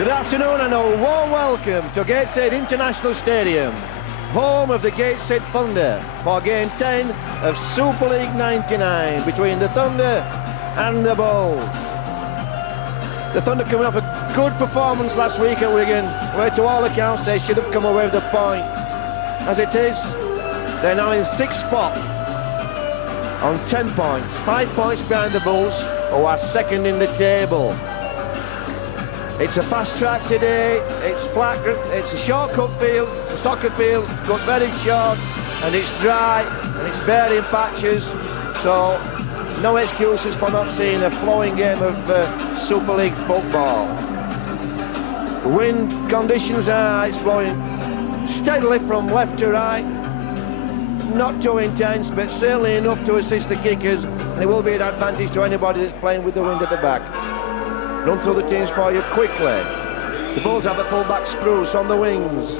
Good afternoon and a warm welcome to Gateshead International Stadium, home of the Gateshead Thunder, for Game 10 of Super League 99 between the Thunder and the Bulls. The Thunder coming off a good performance last week at Wigan, where to all accounts they should have come away with the points. As it is, they're now in 6th spot on 10 points, 5 points behind the Bulls, who are second in the table. It's a fast track today, it's flat, it's a shortcut field, it's a soccer field, it's cut very short, and it's dry, and it's bare in patches, so no excuses for not seeing a flowing game of Super League football. The wind conditions are, it's blowing steadily from left to right, not too intense, but certainly enough to assist the kickers, and it will be an advantage to anybody that's playing with the wind at the back. Run through the teams for you quickly. The Bulls have a full-back Spruce on the wings,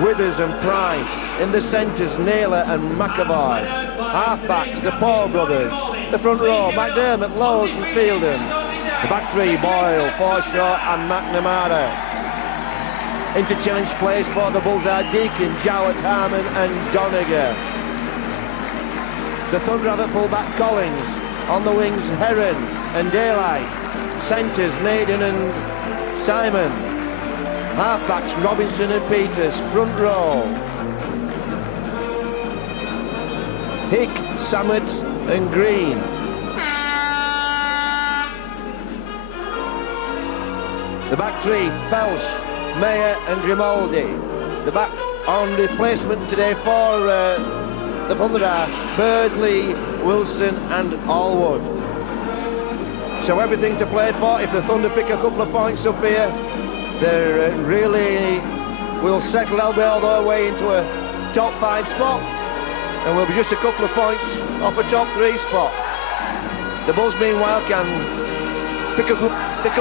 Withers and Price. In the centres, Naylor and McAvoy. Half-backs, the Paul brothers. The front row, McDermott, Lowes and Fielden. The back three, Boyle, Forshaw and McNamara. Interchange plays for the Bulls are Deacon, Jowett, Harmon and Doniger. The Thunder have a full-back Collins. On the wings, Heron and Daylight. Centres, Maiden and Simon. Half-backs, Robinson and Peters. Front row, Hick, Samet and Green. The back three, Felsh, Mayer and Grimaldi. The back on replacement today for the Thunder are Birdley, Wilson and Allwood. So everything to play for. If the Thunder pick a couple of points up here, they really will settle all their way into a top 5 spot, and will be just a couple of points off a top 3 spot. The Bulls meanwhile can pick up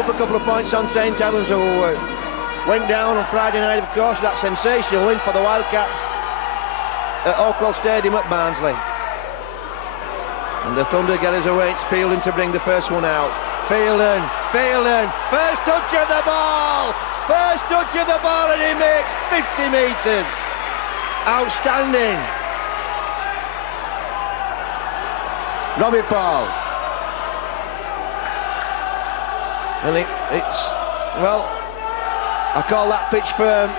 a couple of points on St Helens, who went down on Friday night, of course, that sensational win for the Wildcats at Oakwell Stadium at Barnsley. And the Thunder get us away. It's Fielden to bring the first one out. Fielden, first touch of the ball! First touch of the ball, and he makes 50 metres. Outstanding. Robbie Paul. And it's, well, I call that pitch firm.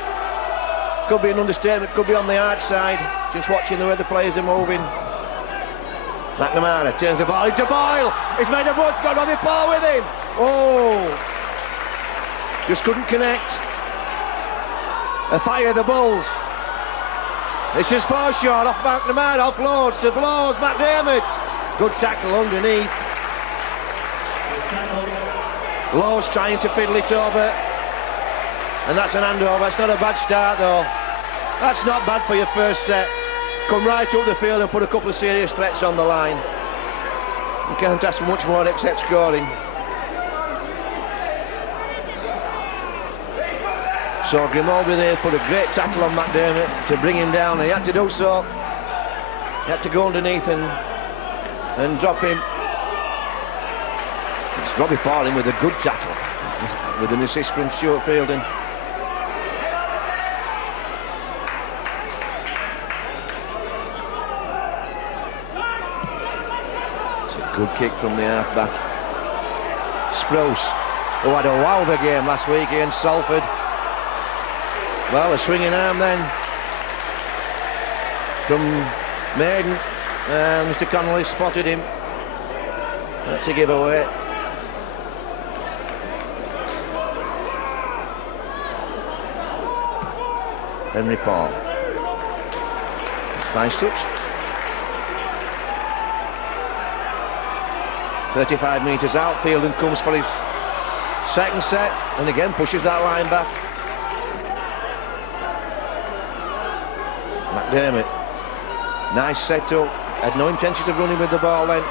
Could be an understatement, could be on the hard side. Just watching the way the players are moving. McNamara turns the ball into Boyle. He's made a run, he's got Robbie Paul with him. Oh! Just couldn't connect. A fire the Bulls. This is Forshaw off McNamara, offloads to blows, McDermott. Good tackle underneath. Lowe's trying to fiddle it over. And that's an handover. It's not a bad start though. That's not bad for your first set. Come right up the field and put a couple of serious threats on the line. You can't ask for much more except scoring. So Grimaldi there put a great tackle on McDermott to bring him down, and he had to do so. He had to go underneath and drop him. It's Robbie Paul in with a good tackle, with an assist from Stuart Fielden. Good kick from the half-back. Spruce, who had a wow of a game last week against Salford. Well, a swinging arm then from Maiden, and Mr. Connolly spotted him. That's a giveaway. Henry Paul. Nice touch. 35 metres out, Fielden comes for his second set, and again pushes that line back. McDermott, nice set-up, had no intention of running with the ball then,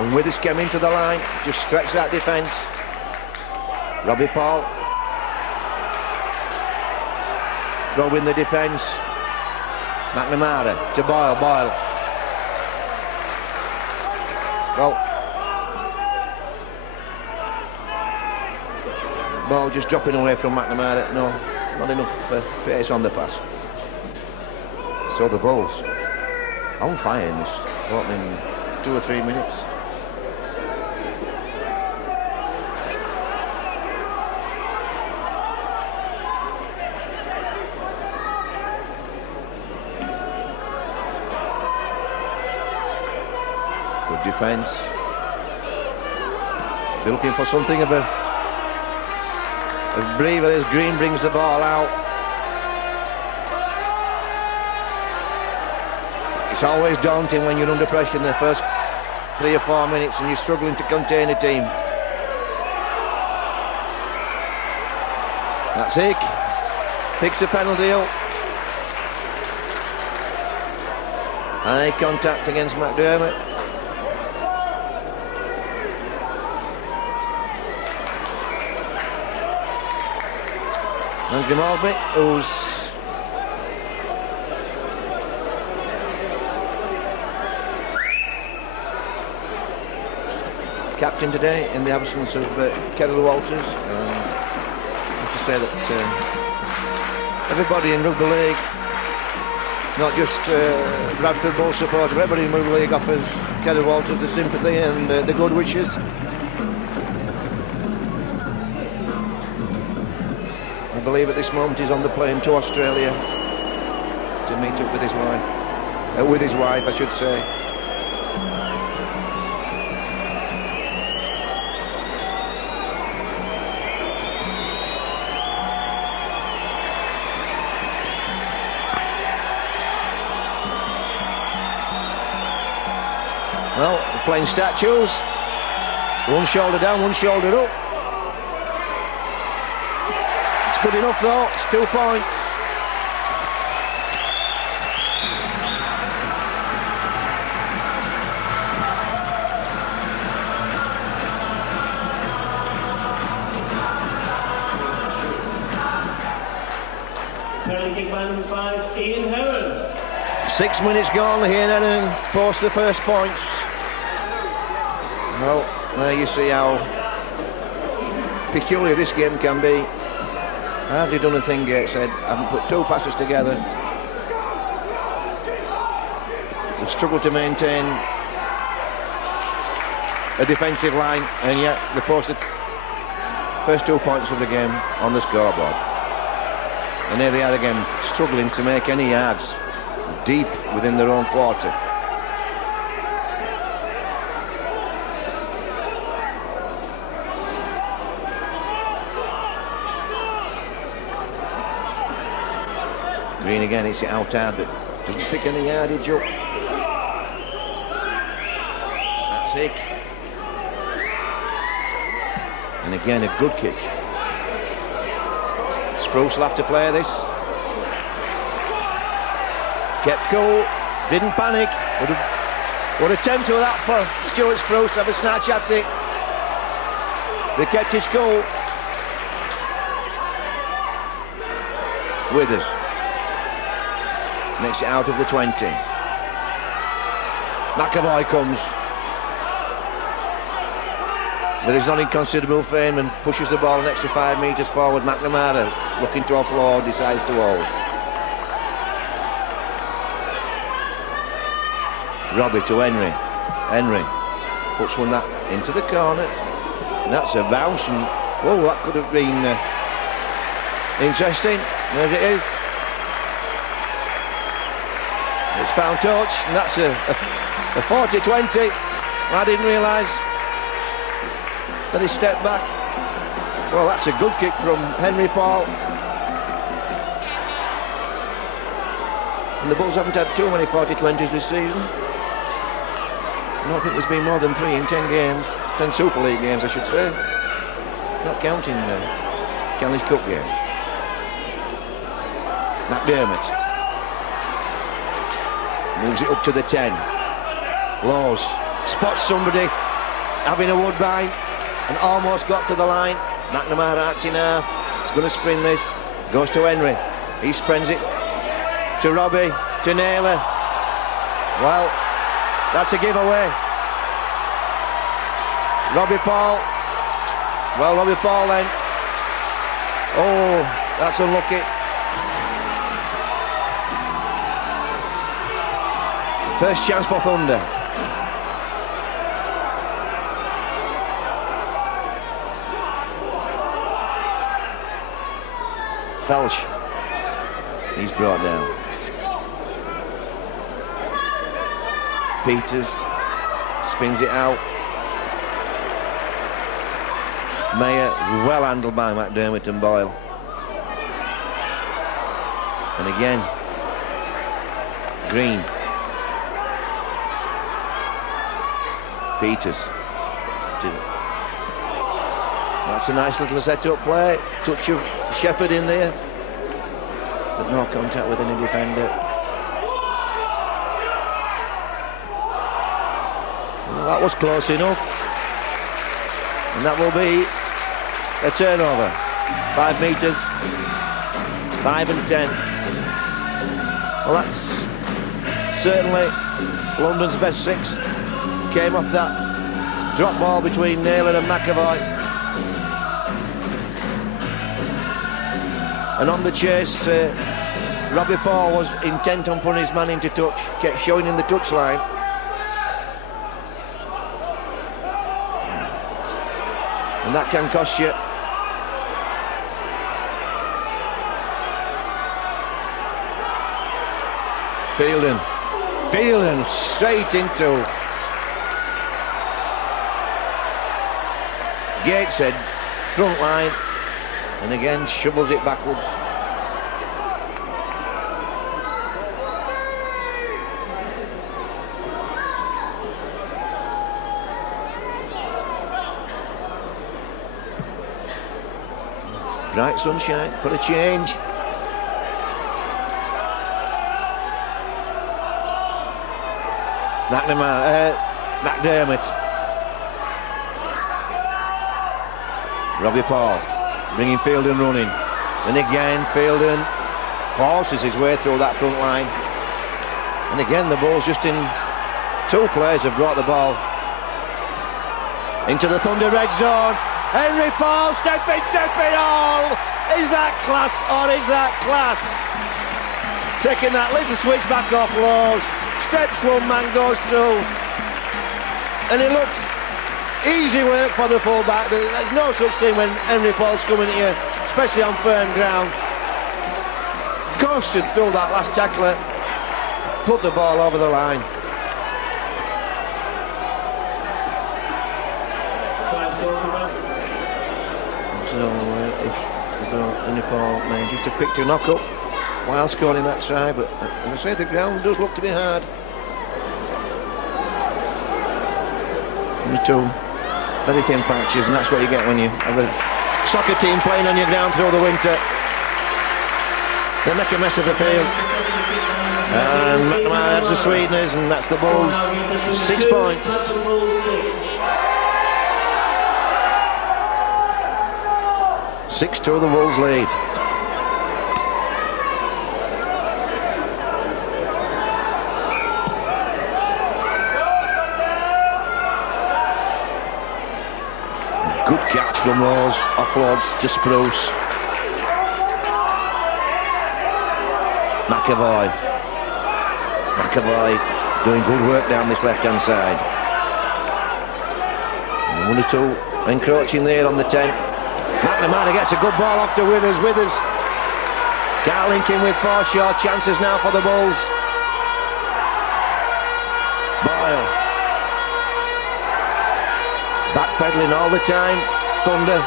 and Withers came into the line, just stretched that defence. Robbie Paul, throw in the defence. McNamara to Boyle, well, Ball just dropping away from McNamara. No, not enough pace on the pass. So the Bulls on fire in this opening 2 or 3 minutes. Good defence. Be looking for something of a breather as Green brings the ball out. It's always daunting when you're under pressure in the first 3 or 4 minutes and you're struggling to contain a team. That's it. Picks a penalty up. Eye contact against McDermott. And Grimaldi, who's captain today in the absence of Kendall Walters, and I have to say that everybody in rugby league, not just Bradford Bull supporters, everybody in rugby league offers Kendall Walters the sympathy and the good wishes. I believe at this moment he's on the plane to Australia to meet up with his wife, I should say. Well, we're playing statues. One shoulder down, one shoulder up. It's good enough though, it's 2 points. Penalty kick by number 5, Ian Heron. 6 minutes gone, Ian Heron posts the first points. Well, there you see how peculiar this game can be. I hardly done a thing, Gateshead. I haven't put 2 passes together. They've struggled to maintain a defensive line, and yet they posted first 2 points of the game on the scoreboard. And here they are again, struggling to make any yards deep within their own quarter. Green again, it's it out hard, but doesn't pick any yardage up. That's it. And again, a good kick. Spruce will have to play this. Kept cool, didn't panic. Would attempt with that for Stuart Spruce to have a snatch at it. They kept his cool. Withers makes it out of the 20. McAvoy comes with his non-inconsiderable frame and pushes the ball an extra 5 metres forward. McNamara looking to offload, decides to hold. Robbie to Henry. Henry puts one that into the corner. And that's a bounce, and whoa, that could have been interesting. As it is, it's found touch, and that's a 40-20. I didn't realise that he stepped back. Well, that's a good kick from Henry Paul. And the Bulls haven't had too many 40-20s this season. I don't think there's been more than 3 in 10 games, 10 Super League games, I should say. Not counting Challenge Cup games. McDermott moves it up to the 10. Laws spots somebody having a woodbine and almost got to the line. McNamara acting half. He's going to sprint this. Goes to Henry. He sprints it to Robbie, to Naylor. Well, that's a giveaway. Robbie Paul. Well, Robbie Paul then Oh, that's unlucky. First chance for Thunder. Felch. He's brought down. Peters spins it out. Mayer, well handled by McDermott and Boyle. And again, Green. Peters. That's a nice little set-up play. Touch of Shepherd in there, but no contact with any defender. Well, that was close enough. And that will be a turnover. 5 metres, 5 and 10. Well, that's certainly London's best 6. Came off that drop ball between Naylor and McAvoy. And on the chase, Robbie Paul was intent on putting his man into touch, kept showing him the touchline. And that can cost you. Fielding straight into Gateshead, front line, and again shovels it backwards. Bright sunshine for a change. McDermott. Robbie Paul bringing Fielding running, and again Fielding forces his way through that front line, and again the Bulls just in 2 plays have brought the ball into the Thunder red zone. Henry Paul, step it all! Is that class or is that class? Taking that little switch back off Laws, steps one man, goes through, and it looks easy work for the fullback. There's no such thing when Henry Paul's coming at you, especially on firm ground. Ghosted through that last tackler, put the ball over the line. So Henry Paul may just have picked a knock up while scoring that try, but as I say, the ground does look to be hard. And the 2 very thin patches, and that's what you get when you have a soccer team playing on your ground through the winter. They make a mess of the field. And McNamara adds the sweeteners, and that's the Bulls. 6 points. Six to the Wolves lead. Good catch from Rose, offloads to Spruce. McAvoy doing good work down this left-hand side. And 1 or 2 encroaching there on the 10. McNamara gets a good ball off to Withers. Can't link in with Forshaw. Chances now for the Bulls. Boyle. Backpedaling all the time. Thunder.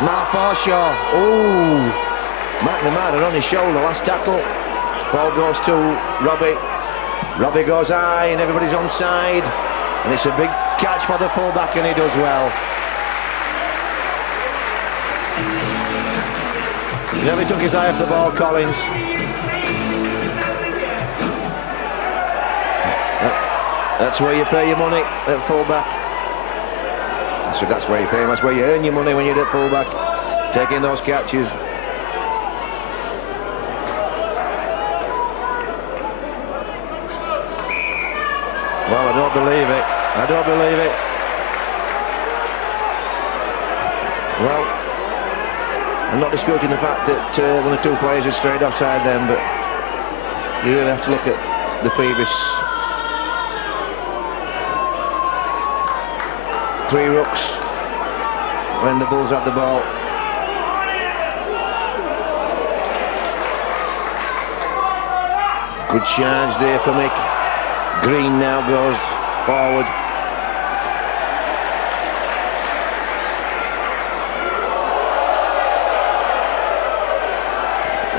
Mark Forshaw. Ooh. McNamara on his shoulder. Last tackle. Ball goes to Robbie. Robbie goes high and everybody's onside. And it's a big catch for the fullback, and he does well. He never took his eye off the ball, Collins. That's where you pay your money at fullback. I said that's where you pay, that's where you earn your money when you're at fullback. Taking those catches. Well, I don't believe it. I don't believe it. Well, I'm not disputing the fact that one or two players are straight offside then, but you really have to look at the previous 3 rooks when the Bulls had the ball. Good charge there from Mick. Green now goes forward.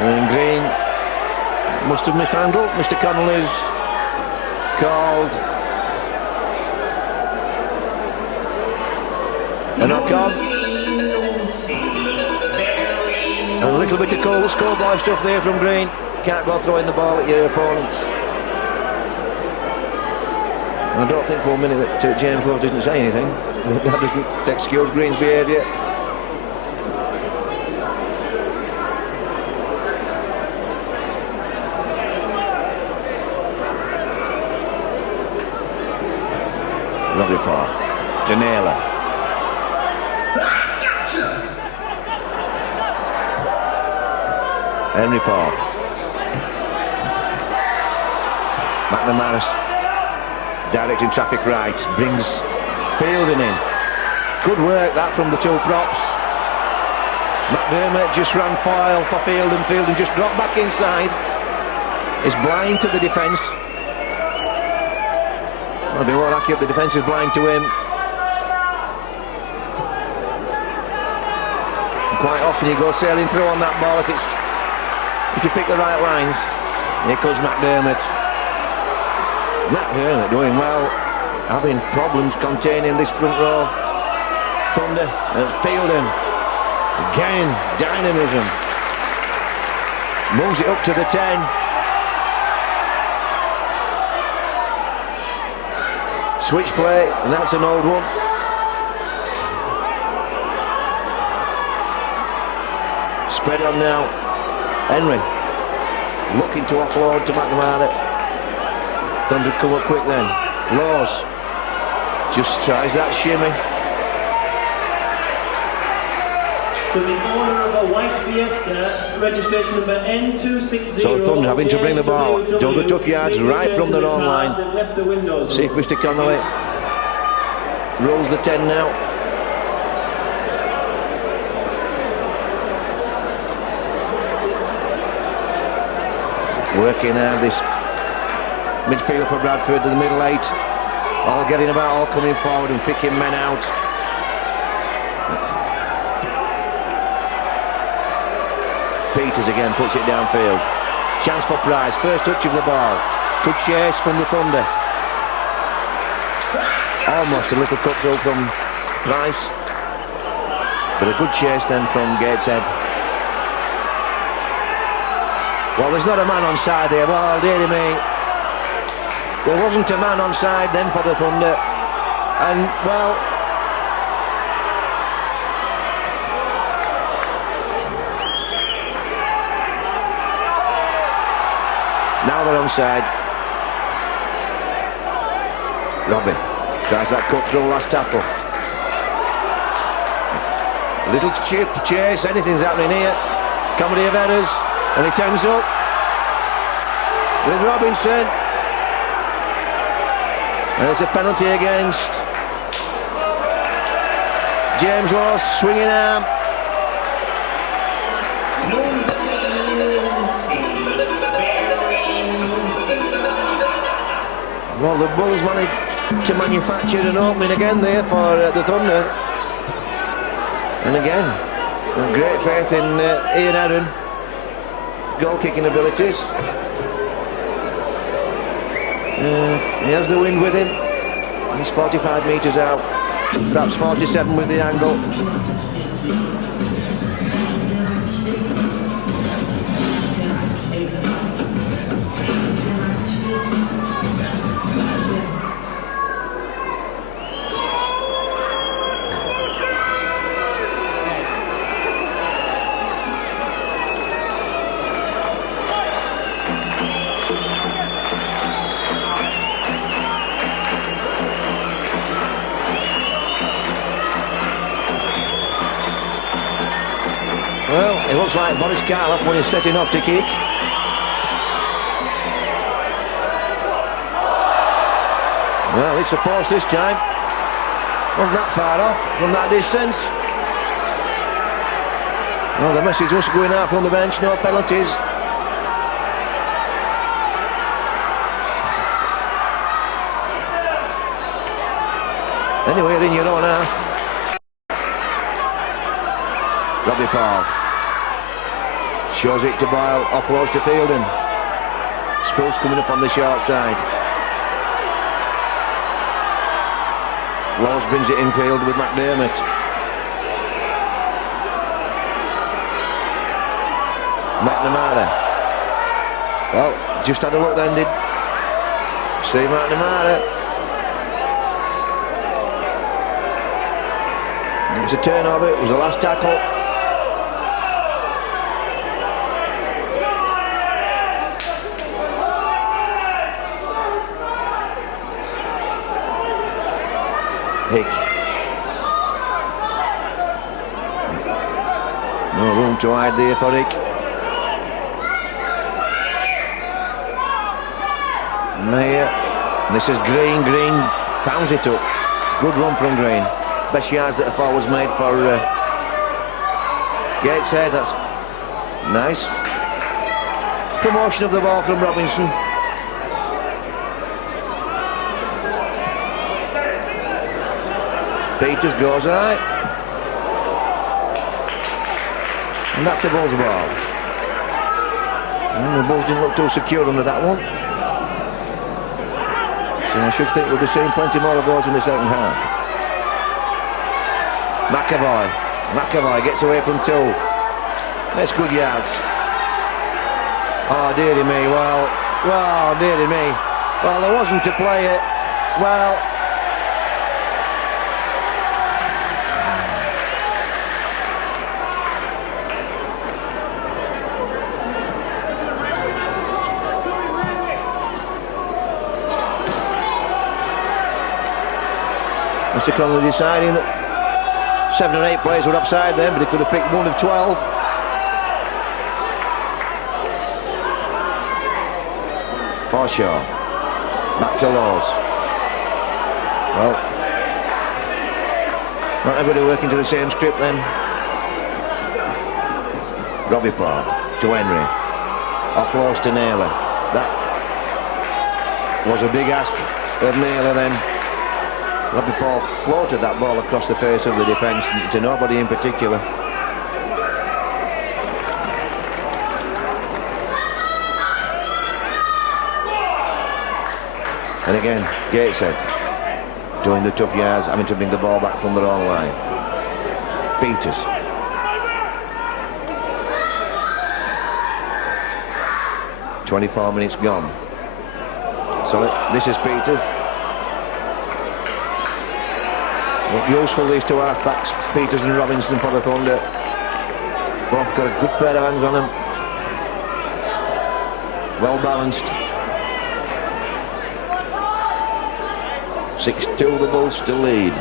And Green must have mishandled. Mr. Connolly's called a knock-on. And a little bit of cool schoolboy stuff there from Green. Can't go throwing the ball at your opponents. And I don't think for a minute that James Love didn't say anything. That doesn't excuse Green's behaviour. Robbie Parr to Naylor. Henry Parr. McNamaras directing traffic right, brings Fielding in. Good work that from the 2 props. McDermott just ran foul for Fielding. Fielding just dropped back inside. Is blind to the defence. I'll be more accurate, the defence is blind to him. And quite often you go sailing through on that ball if you pick the right lines. Here comes McDermott. McDermott doing well, having problems containing this front row. Thunder and Fielding. Again, dynamism. Moves it up to the 10. Switch play, and that's an old one. Spread on now. Henry looking to offload to McNamara. Thunder come up quick then. Laws just tries that shimmy. To the owner of a white Fiesta, registration number N260. So Thunder having to bring the ball, do the tough yards right from their own line. See if Mr. Connolly rolls the 10 now. Working out this midfield for Bradford to the middle 8. All getting about, all coming forward and picking men out. Peters again puts it downfield. Chance for Price, first touch of the ball. Good chase from the Thunder. Almost a little cut through from Price, but a good chase then from Gateshead. Well, there's not a man on side there. Well, dearie me, there wasn't a man on side then for the Thunder, and well, now they're onside. Robbie tries that cut through last tackle. Little chip, chase, anything's happening here. Comedy of errors, and he turns up with Robinson. And it's a penalty against James Law, swinging arm. Well, the Bulls managed to manufacture an opening again there for the Thunder. And again, great faith in Ian Aaron, goal-kicking abilities. He has the wind with him. He's 45 metres out, perhaps 47 with the angle. Well, it looks like Boris Karloff when he's setting off to kick. Well, it's a post this time. Wasn't that far off from that distance. Well, the message was going out from the bench, no penalties. Anyway, in your own half. Robbie Paul shows it to Boyle, offloads to Fielding. Spruce coming up on the short side. Laws brings it infield with McDermott. McNamara. Well, just had a look then, did Steve McNamara. It was a turnover, it was the last tackle. Hick. No room to hide there for Hick. Mayer. And this is Green. Green pounds it up. Good run from Green. Best yards that the forwards made for Gateshead. That's nice. Promotion of the ball from Robinson. Peters goes high. And that's the Bulls ball. And the Bulls didn't look too secure under that one. So I should think we'll be seeing plenty more of those in the second half. McAvoy gets away from two. That's good yards. Oh, dearie me. Well, dearie me. Well, there wasn't to play it. Well, Mr. Connolly deciding that 7 or 8 players were offside then, but he could have picked one of 12. Forshaw. Back to Laws. Well, not everybody working to the same script then. Robbie Paul to Henry. Offloads to Naylor. That was a big ask of Naylor then. Robbie Paul floated that ball across the face of the defence to nobody in particular. And again, Gateshead doing the tough yards, having to bring the ball back from their own line. Peters. "24 minutes gone." So this is Peters. What useful these two half-backs, Peters and Robinson, for the Thunder. Both got a good pair of hands on them. Well balanced. 6-2, the Bulls still lead.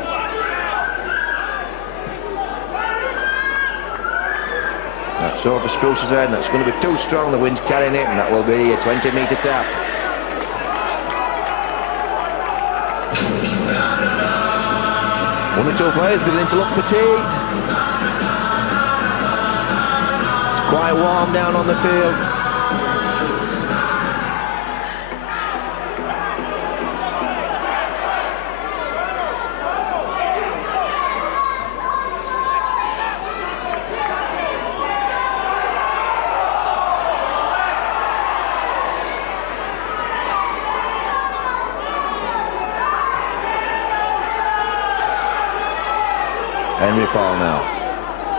That's over Spruce's head, and that's going to be too strong. The wind's carrying it, and that will be a 20-metre tap. One or two players beginning to look fatigued. It's quite warm down on the field. Henry Paul now.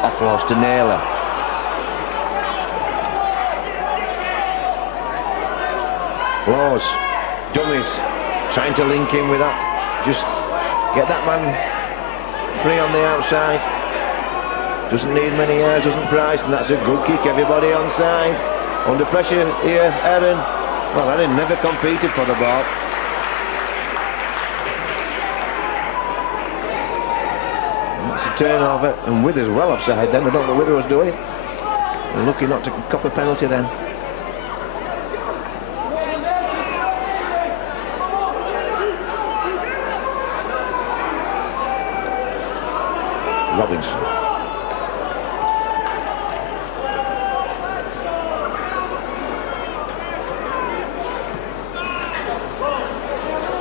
Offloads to Naylor. Laws. Dummies. Trying to link in with that. Just get that man free on the outside. Doesn't need many yards, doesn't price, and that's a good kick. Everybody on side. Under pressure here, Aaron. Well, Aaron never competed for the ball. It's a turnover, and Withers well offside then. I don't know what Withers was doing. Lucky not to cop a penalty then. Robinson.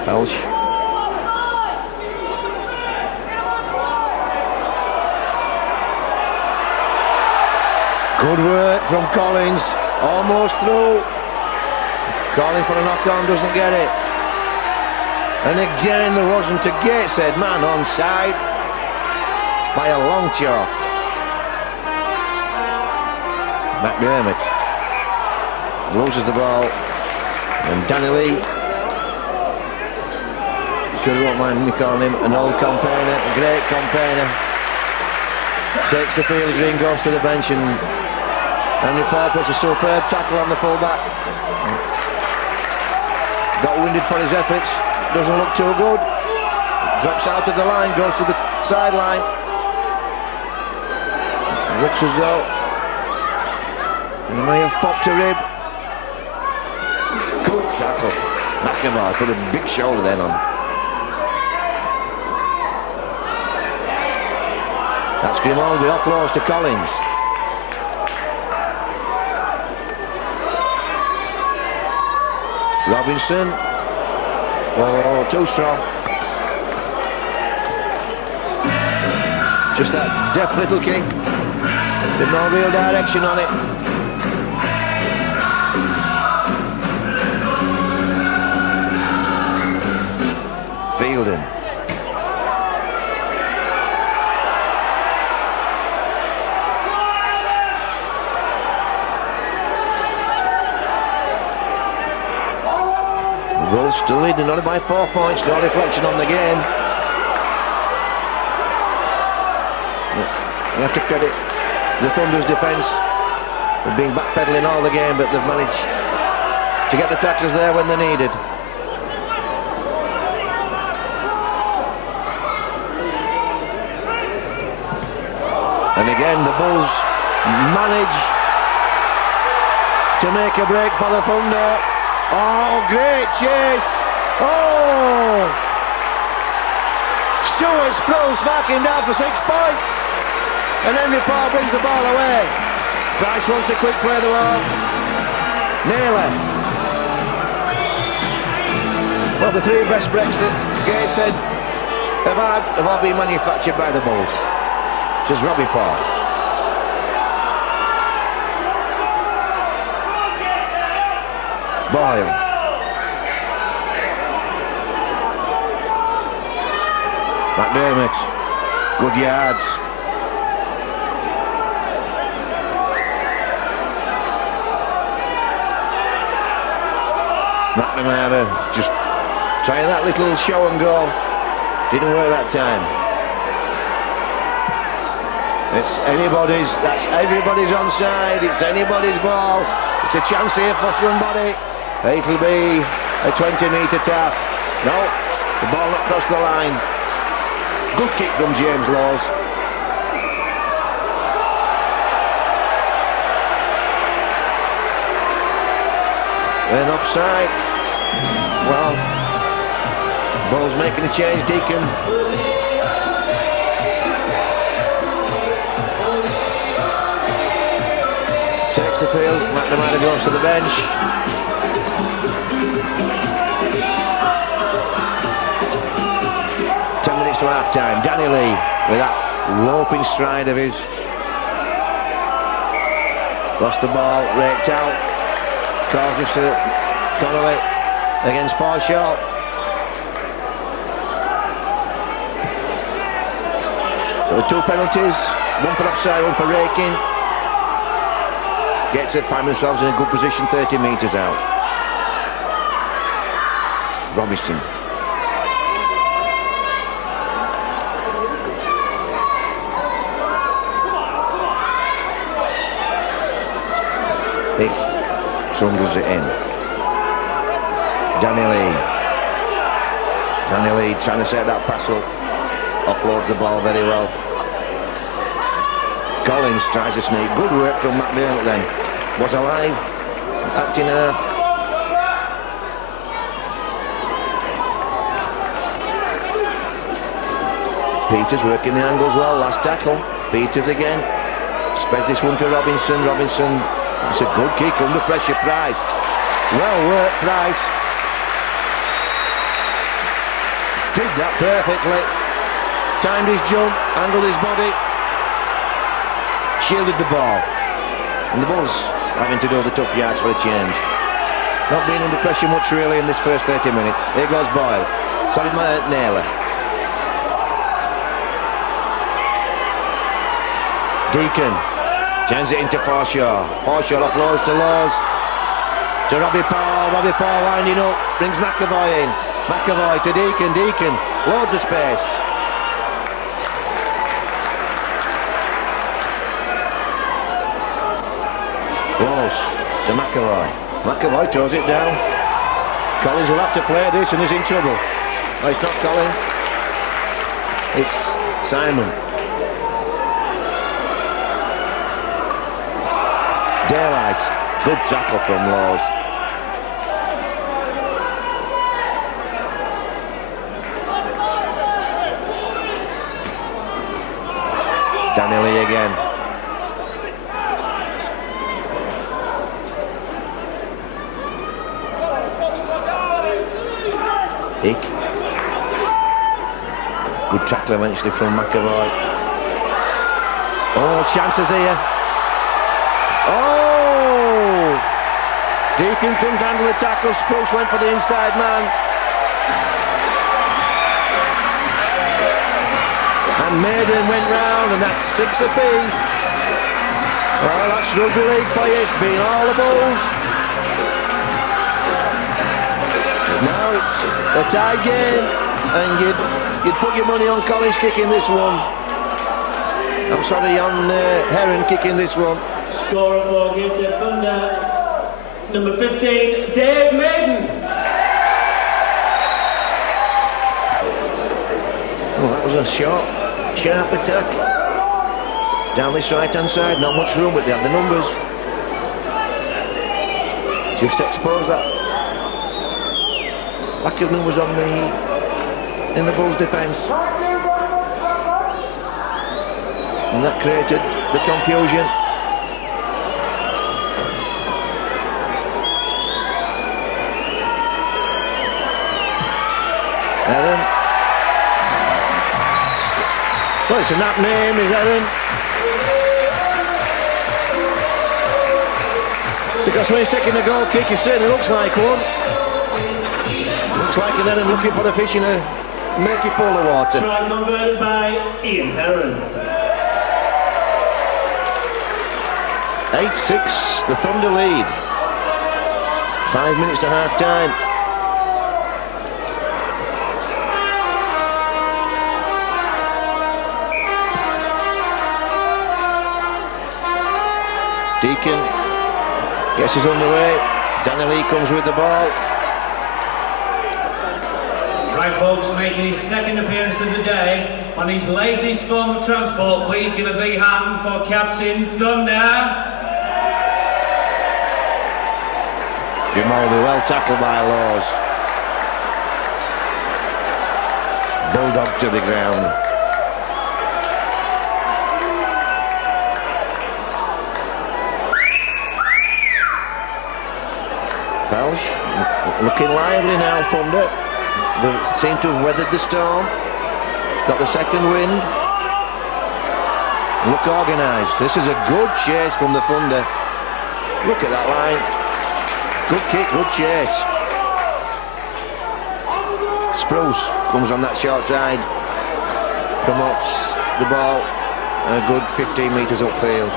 Welsh. Good work from Collins, almost through. Calling for a knock-on, doesn't get it. And again there wasn't a Gateshead man onside by a long chalk. McDermott loses the ball, and Danny Lee, sure won't mind me calling him an old campaigner, a great campaigner, takes the field green, goes to the bench, and Henry Paul puts a superb tackle on the full-back. Got winded for his efforts, doesn't look too good, drops out of the line, goes to the sideline. Looks as though he may have popped a rib. Good tackle. McNamara put a big shoulder then on. That's Grimaldi, offloads to Collins. Robinson. Oh, too strong. Just that deft little kick. With no real direction on it. Fielding. Bulls still leading only by 4 points, no reflection on the game. You have to credit the Thunder's defence. They've been backpedaling all the game, but they've managed to get the tackles there when they're needed. And again, the Bulls manage to make a break for the Thunder. Oh, great chase! Oh! Stuart Spruce marking down for 6 points. And Henry Paul brings the ball away. Price wants a quick play the ball. Naylor. Well, the 3 best breaks that Gateshead have had have all been manufactured by the Bulls. Says Robbie Paul. Boyle. McDermott. Good yards. McNamara just trying that little show and go. Didn't work that time. It's anybody's, that's everybody's onside, it's anybody's ball. It's a chance here for somebody. It'll be a 20-metre tap. No, the ball not crossed the line. Good kick from James Laws. Then offside. Well, ball's making a change, Deacon. Takes the field, McNamara goes to the bench. To half-time. Danny Lee with that loping stride of his. Lost the ball, raked out. Calls it to Connolly against Forshaw. So 2 penalties, 1 for offside, 1 for raking. Gateshead find themselves in a good position, 30 metres out. Robinson. Trundles it in. Danny Lee trying to set that pass up. Offloads the ball very well. Collins tries to sneak. Good work from McDermott then. Was alive. Acting half. Peters working the angles well. Last tackle. Peters again. Spreads this one to Robinson. Robinson. It's a good kick under pressure. Price. Well worked, Price. Did that perfectly. Timed his jump, angled his body, shielded the ball. And the Bulls having to do the tough yards for a change. Not being under pressure much really in this first 30 minutes. Here goes Boyle. Solid Naylor. Deacon turns it into Forshaw. Forshaw offloads to Laws. To Robbie Paul. Robbie Paul winding up. Brings McAvoy in. McAvoy to Deacon. Deacon. Loads of space. Close to McAvoy. McAvoy throws it down. Collins will have to play this and is in trouble. No, it's not Collins. It's Simon. Daylight. Good tackle from Laws. Danelli again. Hick. Good tackle eventually from McAvoy. Oh, chances here. Oh! Deacon couldn't handle the tackle. Spruce went for the inside man. And Maiden went round, and that's 6 apiece. Well, that's rugby league for you. It's been all the Bulls. Now it's a tie game, and you'd put your money on Collins kicking this one. I'm sorry, on Heron kicking this one. Scorer for Gateshead Thunder, number 15, Dave Maiden. Oh, that was a sharp attack. Down this right-hand side, not much room, but they had the numbers. Just expose that lack of numbers on in the Bulls' defence. And that created the confusion. Aaron. Well, it's a nap name, is Aaron. Because when he's taking a goal kick, he certainly looks like one. Looks like an Aaron looking for a fish in a murky pool of water. Try converted by Ian Heron. 8-6, the Thunder lead. 5 minutes to half time. Deacon gets us underway. Danelli comes with the ball. Right, folks, making his second appearance of the day on his latest form of transport. Please give a big hand for Captain Thunder. Grimaldi well tackled by Laws. Bulldog to the ground. Welsh looking lively now, Thunder. They seem to have weathered the storm. Got the second wind. Look organised. This is a good chase from the Thunder. Look at that line. Good kick, good chase. Spruce comes on that short side. Promotes the ball a good 15 metres upfield.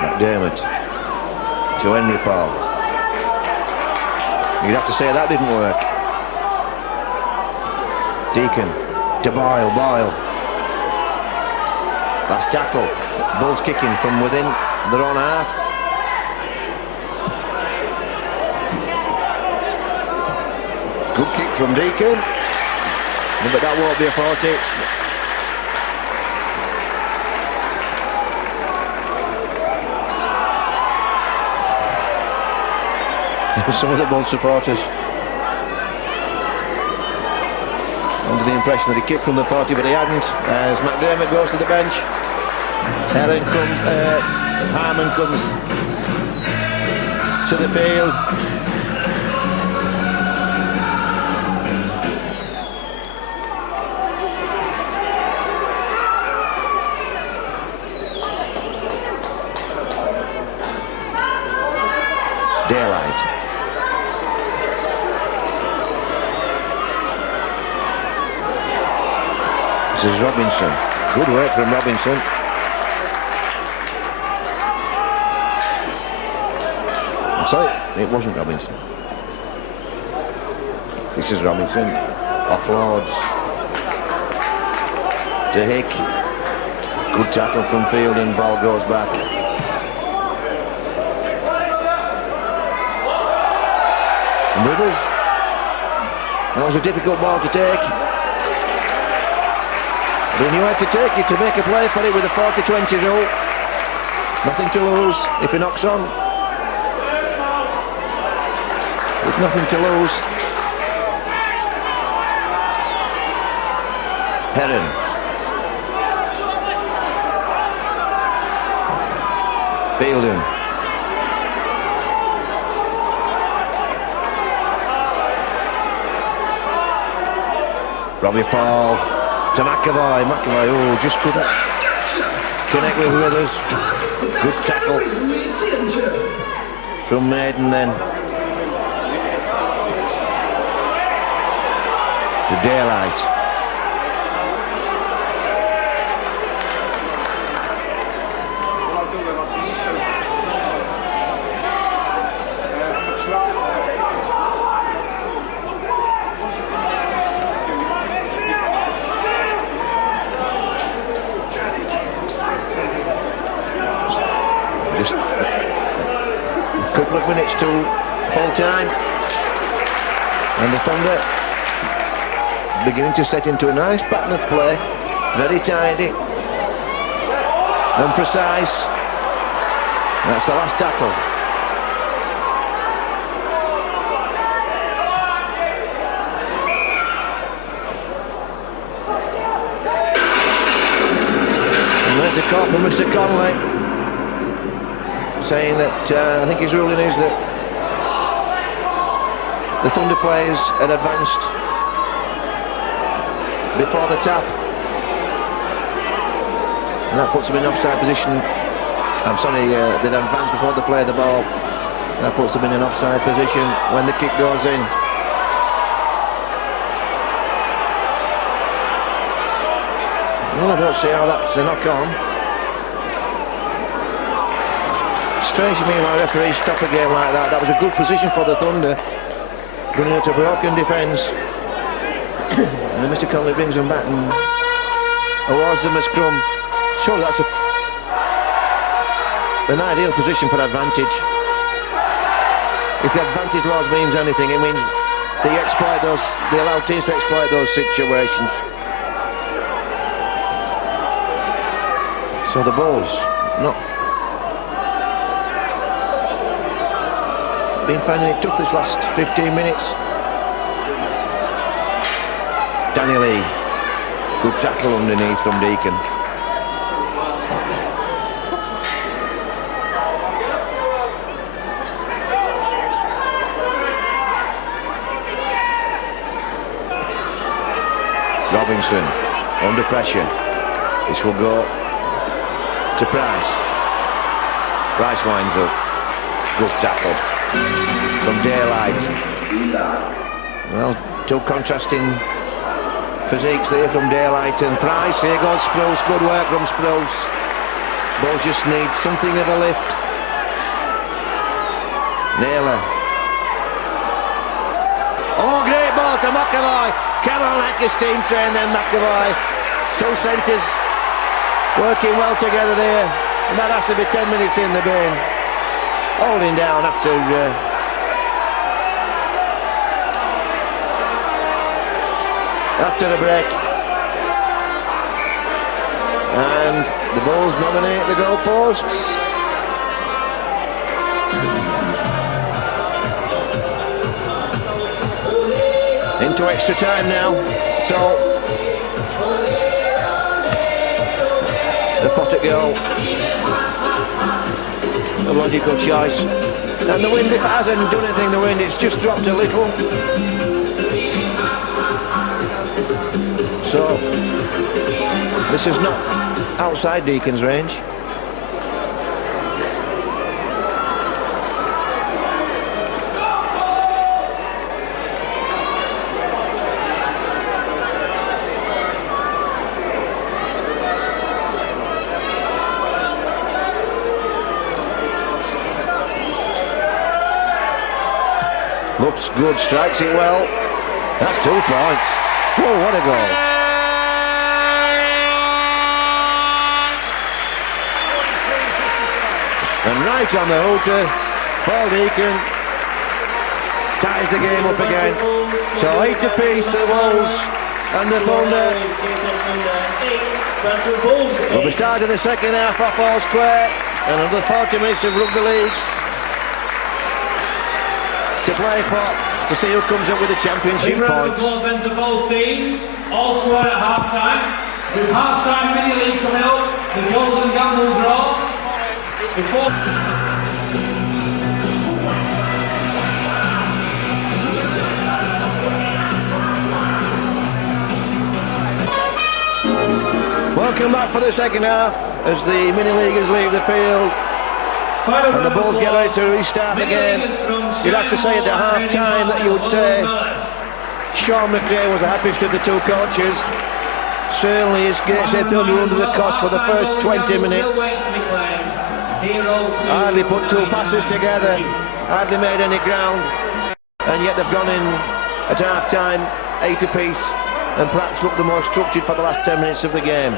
McDermott to Henry Paul. You'd have to say that didn't work. Deacon to Boyle. Boyle. Last tackle. Bulls kicking from within their own half. Good kick from Deacon. But that won't be a 40. Some of the Bulls supporters under the impression that he kicked from the 40, but he hadn't. As McDermott goes to the bench, Harmon comes to the field. Daylight. This is Robinson. Good work from Robinson. I'm sorry, it wasn't Robinson. This is Robinson. Offloads to Hick. Good tackle from field and ball goes back. And Withers. That was a difficult ball to take. But he knew how to take it, to make a play for it with a 40-20 rule. Nothing to lose if he knocks on. With nothing to lose. Heron. Fielding. Robbie Paul to McAvoy. McAvoy, oh, just couldn't connect with Withers. Good tackle from Maiden then. To Daylight. Just a couple of minutes to full time, and the Thunder beginning to set into a nice pattern of play, very tidy and precise. That's the last tackle. And there's a call from Mr. Conley, saying that I think his ruling is that the Thunder players had advanced before the tap, and that puts them in offside position. I'm sorry, they'd advanced before they play the ball. That puts them in an offside position when the kick goes in. Well, I don't see how that's a knock on. Strange to me why referees stop a game like that. That was a good position for the Thunder, running out a broken defence. And Mr. Conley brings them back and awards them a scrum. Surely that's an ideal position for advantage. If the advantage laws means anything, it means they allow teams to exploit those situations. So the Bulls not been finding it tough this last 15 minutes. Danny Lee, good tackle underneath from Deacon. Robinson under pressure. This will go to Price. Price winds up. Good tackle from Daylight. Well, two contrasting physiques there from Daylight and Price. Here goes Spruce. Good work from Spruce. Bulls just need something of a lift. Naylor. Oh, great ball to McAvoy. Come on, like his team train then, McAvoy. Two centres working well together there. And that has to be 10 minutes in the bin. Holding down after after the break. And the Bulls nominate the goalposts. Into extra time now, so the Potter goal, a logical choice. And the wind, if it hasn't done anything, the wind, it's just dropped a little. So this is not outside Deacon's range. Looks good, strikes it well. That's 2 points. Whoa, what a goal. And right on the hooter, Paul Deacon ties the game up again. So 8 apiece, the Wolves and the Thunder. We'll be starting the second half off All Square. And another 40 minutes of rugby league to play for, to see who comes up with the championship points. Both ends of both teams, all scored at half-time. With half-time mini league coming up, the Golden Gamble draw. Before... Welcome back for the second half as the mini leaguers leave the field. And the Bulls get ready to restart the game. You'd have to say at the half-time that you would say Sean McRae was the happiest of the two coaches. Certainly his Gateshead Thunder under the cosh for the first 20 minutes. Hardly put 2 passes together, hardly made any ground, and yet they've gone in at half-time 8 apiece and perhaps looked the most structured for the last 10 minutes of the game.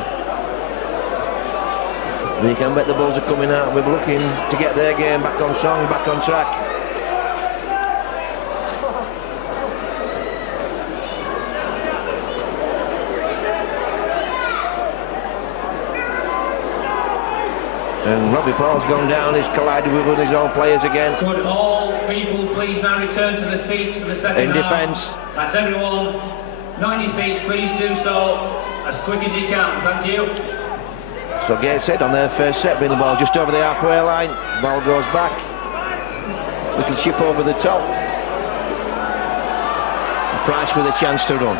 You can bet the Bulls are coming out and we're looking to get their game back on song, back on track. And Robbie Paul's gone down, he's collided with his own players again. Could all people please now return to the seats for the second in half? defence. That's everyone. Not in your seats, please do so as quick as you can. Thank you. So Gateshead on their first set, bring the ball just over the halfway line. Ball goes back. Little chip over the top. Price with a chance to run.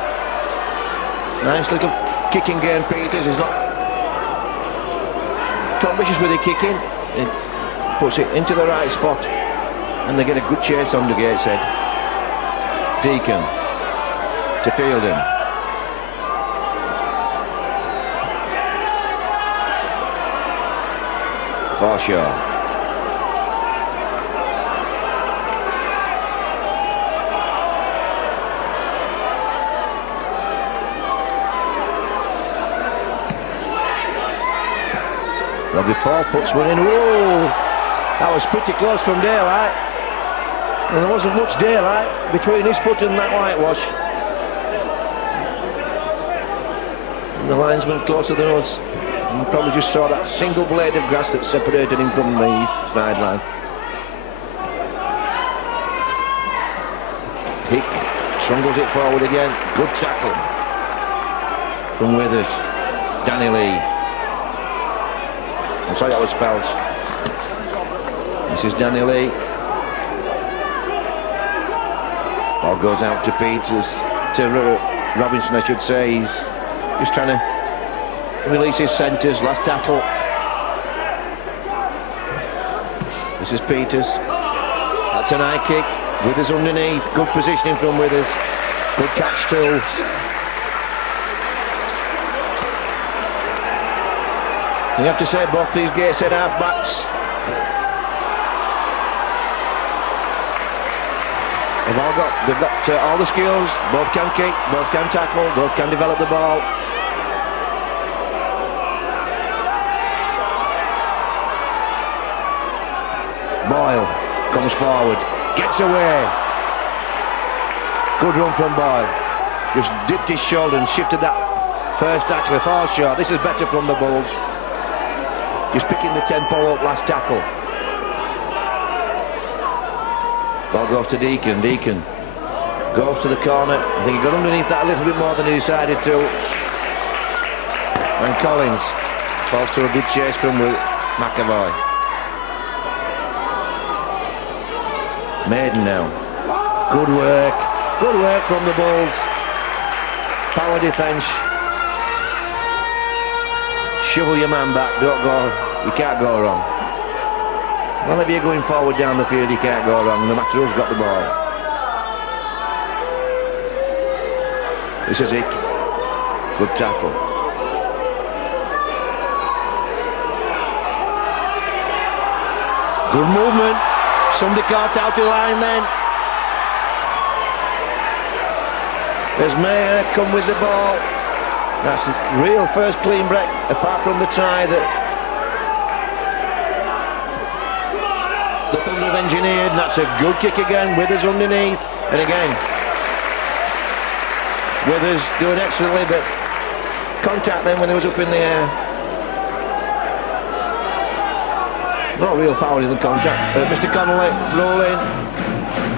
Nice little kicking game, Peters. He's not too ambitious with the kicking. He puts it into the right spot. And they get a good chase on the Gateshead. Deacon to Fielding. Forshaw. Robbie Paul puts one in. Whoa! That was pretty close from daylight. And there wasn't much daylight between his foot and that whitewash. And the linesman closer than us. And probably just saw that single blade of grass that separated him from the sideline. He strangles it forward again. Good tackle from Withers. Danny Lee. I'm sorry, that was Spells. This is Danny Lee. Ball goes out to Peters, to Robinson, I should say. He's just trying to release his centres. Last tackle. This is Peters. That's an high kick. Withers underneath. Good positioning from Withers. Good catch too. You have to say both these Gateshead half-backs they've got all the skills. Both can kick, both can tackle, both can develop the ball. Boyle comes forward, gets away. Good run from Boyle. just dipped his shoulder and shifted that first tackle far short. This is better from the Bulls. Just picking the tempo up last tackle. Ball goes to Deacon. Deacon goes to the corner. I think he got underneath that a little bit more than he decided to. And Collins falls to a good chase from McAvoy. Maiden now. Good work from the Bulls. Power defence. Shovel your man back, don't go, you can't go wrong. Well, if you're going forward down the field, you can't go wrong, no matter who's got the ball. This is it. Good tackle. Good movement. Somebody caught out of line then. There's Mayer come with the ball. That's a real first clean break, apart from the try that the Thunder have engineered. And that's a good kick again. Withers underneath, and again Withers doing excellently, but contact then when he was up in the air. Not real power in the contact. Mr. Connolly rolling,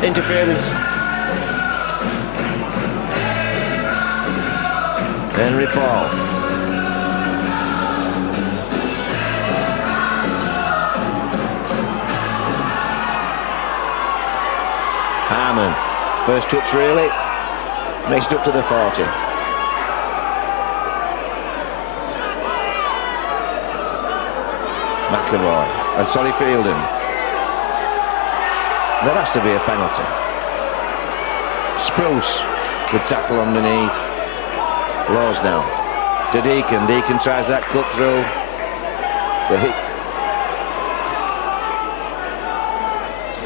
interference. Henry Paul. Harmon. First touch really. Makes it up to the 40. McAvoy. And sorry, Fielding. There has to be a penalty. Spruce. Good tackle underneath. Laws now to Deacon. Deacon tries that cut through. The hit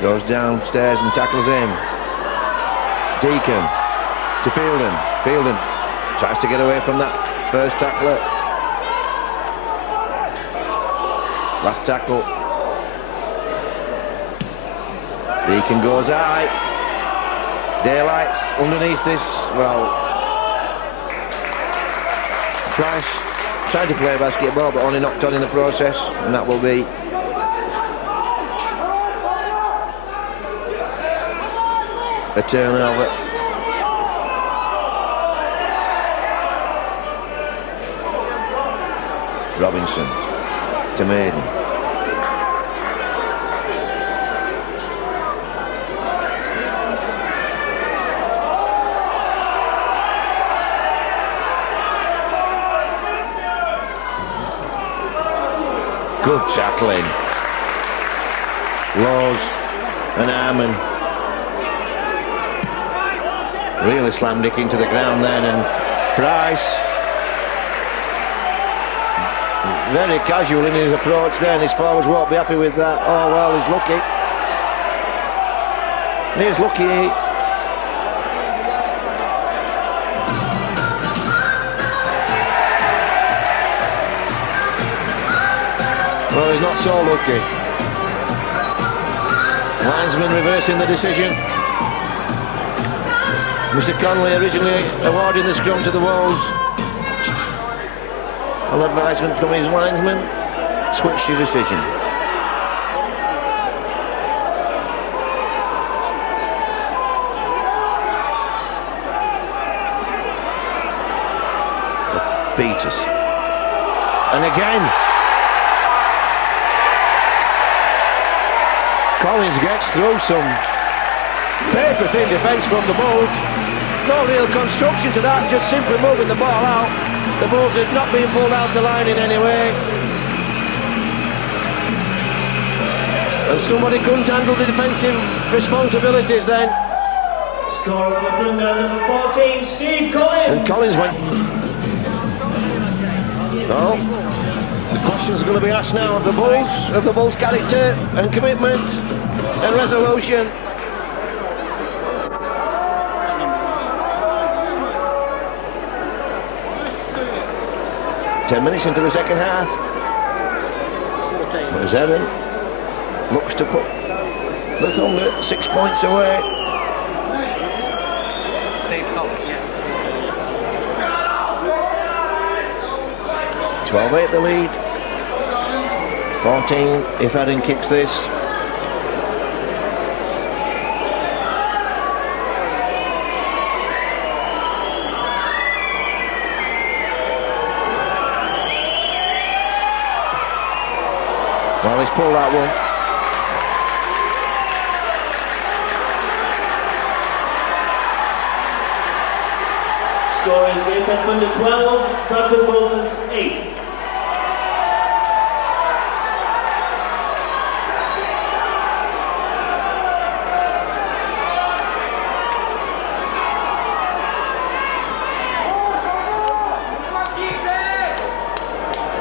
goes downstairs and tackles in. Deacon to Fielding. Fielding tries to get away from that first tackler. Last tackle. Deacon goes high. Daylight's underneath this. Well, Price tried to play basketball but only knocked on in the process, and that will be a turnover. Robinson to Maiden. Good tackling. Laws and Harmon really slammed Dick into the ground then, and Price very casual in his approach then. His forwards won't be happy with that. Oh well, he's lucky. He's lucky. Well, he's not so lucky. Linesman reversing the decision. Mr. Connolly originally awarding the scrum to the Wolves. On advisement from his linesman, switched his decision. Peters. And again. Collins gets through some paper-thin defence from the Bulls. No real construction to that, just simply moving the ball out. The Bulls have not been pulled out to line in any way. And somebody couldn't handle the defensive responsibilities then. Score for Thunder, number 14, Steve Collins. And Collins went. No. The question's going to be asked now of the Bulls' character and commitment and resolution. Ten minutes into the second half. There's Evan. Looks to put the Thunder 6 points away. Steve Collins, yeah. 12-8 the lead. 14 if Erin kicks this. Well, he's pulled that one. Score is Gateshead Thunder 12, Bradford Bulls 8.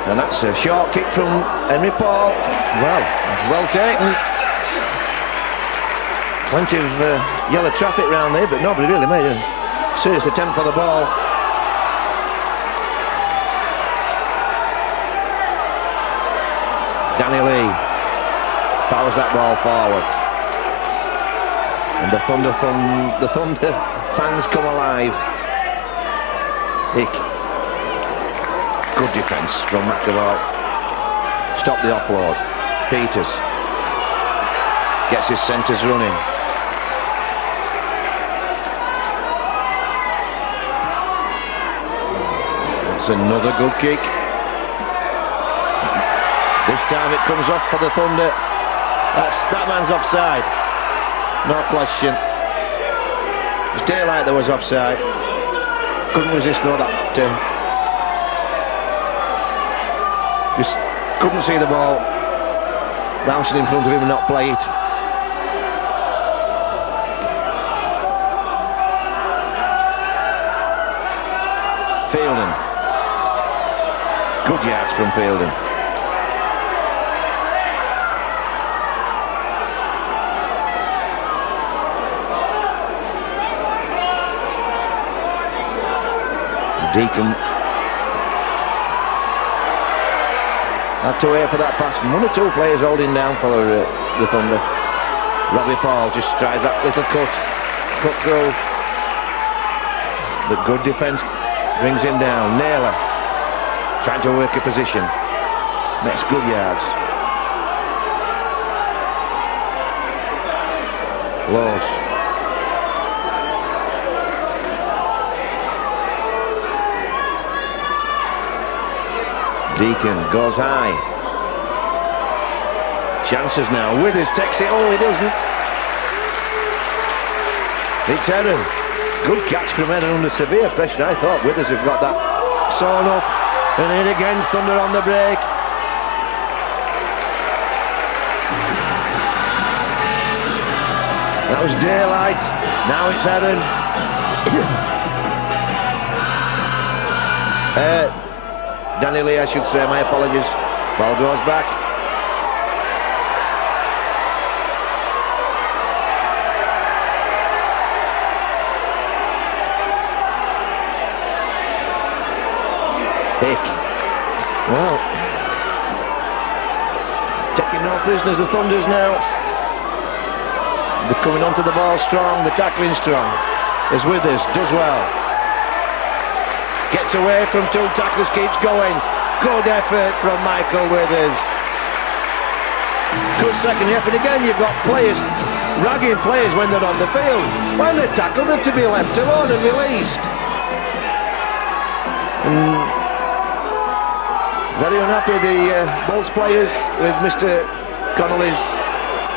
And that's a short kick from Henry Paul. Well, that's well taken. Plenty of yellow traffic round there, but nobody really made a serious attempt for the ball. Danny Lee powers that ball forward. And the Thunder fans come alive. Hick. Good defence from McAvoy. Stop the offload. Peters gets his centres running. That's another good kick. This time it comes off for the Thunder. That man's offside. No question. It was daylight there was offside. Couldn't resist though that. Just couldn't see the ball bouncing in front of him and not play it. Fielding. Good yards from Fielding. Deacon had to wait for that pass, and 1 or 2 players holding down for the Thunder. Robbie Paul just tries that little cut through, but good defence brings him down. Naylor trying to work a position, makes good yards. Lows. Deacon goes high. Chances now. Withers takes it. Oh, he doesn't. It's Erin. Good catch from Erin under severe pressure. I thought Withers had got that sewn up. And in again, Thunder on the break. That was daylight. Now it's Erin. Danny Lee, I should say, my apologies. Ball goes back. Hick. Well, taking no prisoners, the Thunders now. They're coming onto the ball strong, the tackling strong. As Withers does well. Gets away from 2 tacklers, keeps going. Good effort from Michael Withers. Good second effort. Again, you've got players ragging players when they're on the field. When they're tackled, they're to be left alone and released. Very unhappy the Bulls players with Mr. Connolly's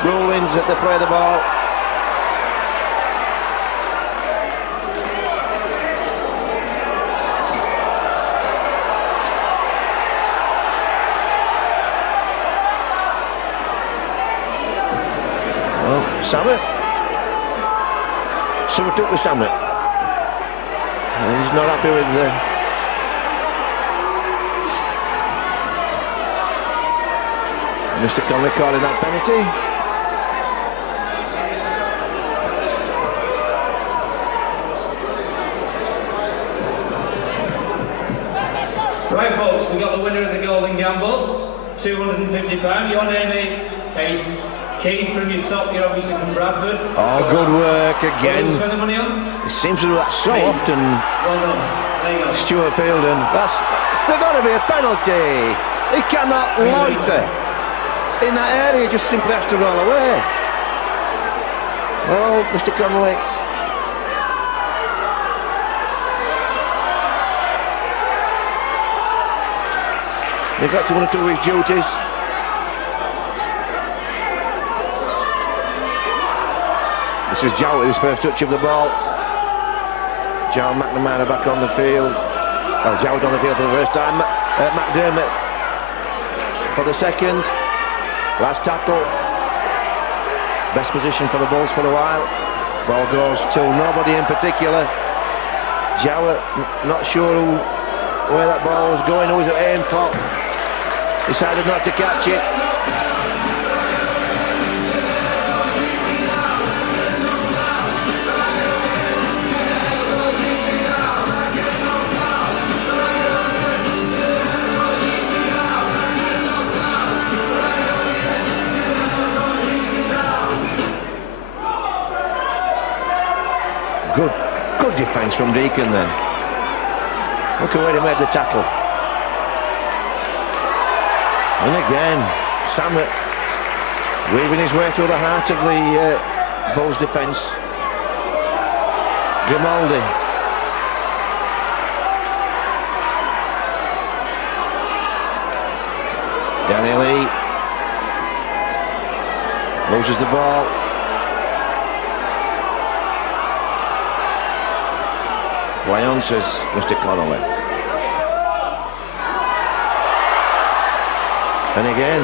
rulings that they play the ball. Samet. Someone took with Samet. He's not happy with Mr. Conley calling that penalty. Right, folks, we got the winner of the Golden Gamble, £250. Your name is Keith from your top, you're obviously from Bradford. Oh, so good work again. What do you spend the money on? He seems to do that so often. Well done. Hang on. Stuart Fielden. That's still got to be a penalty. He cannot loiter in that area. He just simply has to roll away. Oh, Mr. Connolly. Neglected one or two of his duties. This is Jow with his first touch of the ball. Jow and McNamara back on the field. Well, Jow's on the field for the first time. McDermott for the second. Last tackle. Best position for the Bulls for a while. Ball goes to nobody in particular. Jow, not sure where that ball was going, who was it aimed for. Decided not to catch it. Good defence from Deacon then. Look at where he made the tackle. And again, Samet weaving his way through the heart of the Bulls defence. Grimaldi. Danny Lee loses the ball. Play on, says Mr. Connolly. And again,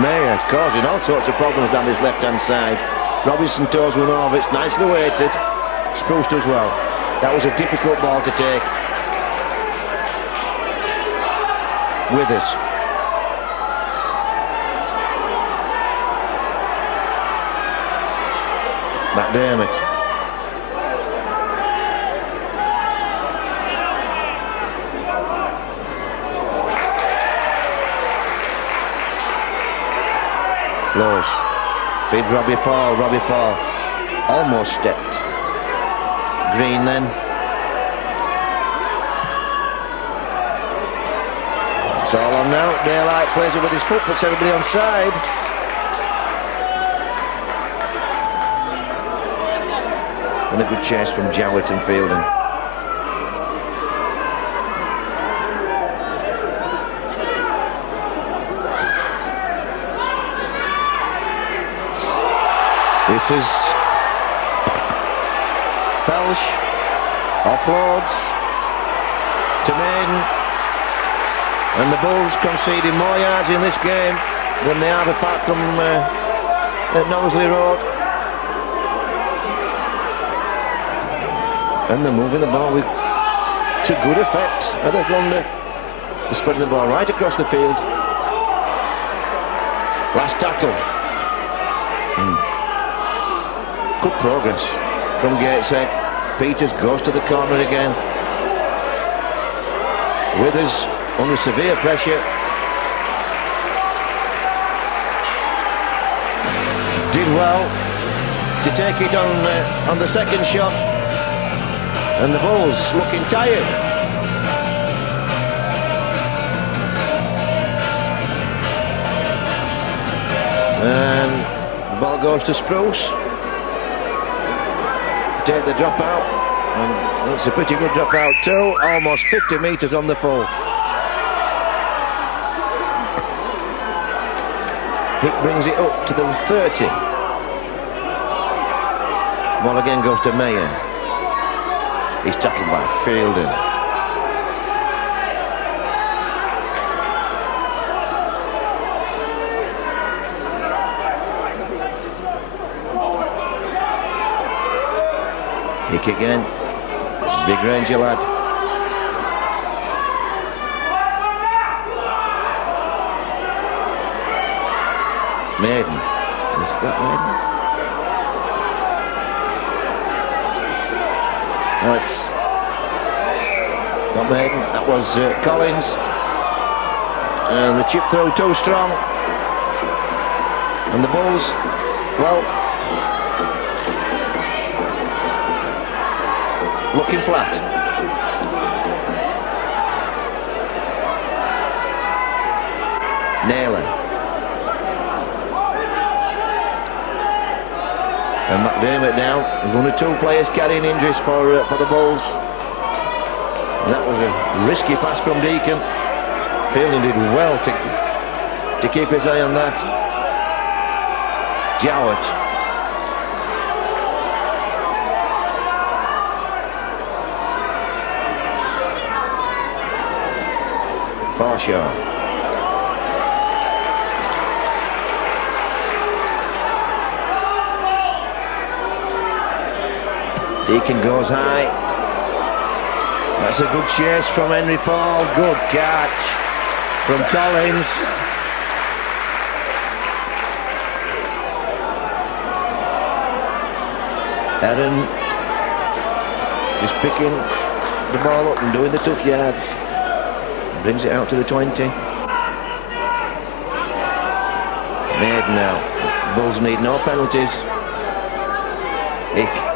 Mayer causing all sorts of problems down this left-hand side. Robinson toes one off, it's nicely weighted. Spruce does well. That was a difficult ball to take. Withers. McDermott. Lows. Feed Robbie Paul. Robbie Paul almost stepped. Green then. It's all on now. Daylight plays it with his foot, puts everybody on side. And a good chase from Jowett and Fielden. This is Felsh, offloads to Maiden, and the Bulls conceding more yards in this game than they have apart from at Knowsley Road. And they're moving the ball to good effect at the Thunder. They're spreading the ball right across the field. Last tackle. Good progress from Gateshead. Peters goes to the corner again. Withers under severe pressure. Did well to take it on the second shot. And the Bulls looking tired. And the ball goes to Spruce. Take the drop out, and it's a pretty good drop out too, almost 50 metres on the full. It brings it up to the 30. Ball again goes to Mayer. He's tackled by Fielden. Kick again. Big Ranger lad. Maiden. Is that Maiden? No, it's not Maiden. That was Collins. And the chip throw too strong. And the Bulls, well, looking flat. Naylor. And McDermott now. One or two players carrying injuries for the Bulls. That was a risky pass from Deacon. Fielding did well to keep his eye on that. Jowett. Forshaw. Deacon goes high. That's a good chase from Henry Paul. Good catch from Collins. Aaron just picking the ball up and doing the tough yards. Brings it out to the 20. Made now. Bulls need no penalties. Ick.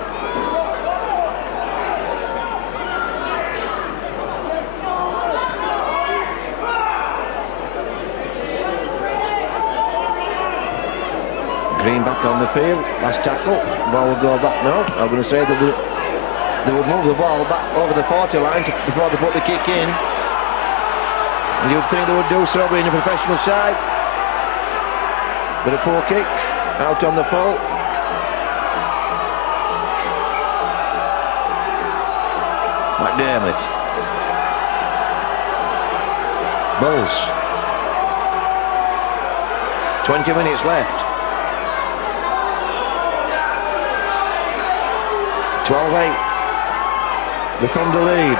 Green back on the field, last tackle, ball will go back now. I'm going to say they would move the ball back over the 40 line before they put the kick in. And you'd think they would do so being a professional side. But a poor kick, out on the full. McDermott. Bulls. 20 minutes left. 12-8. The Thunder lead.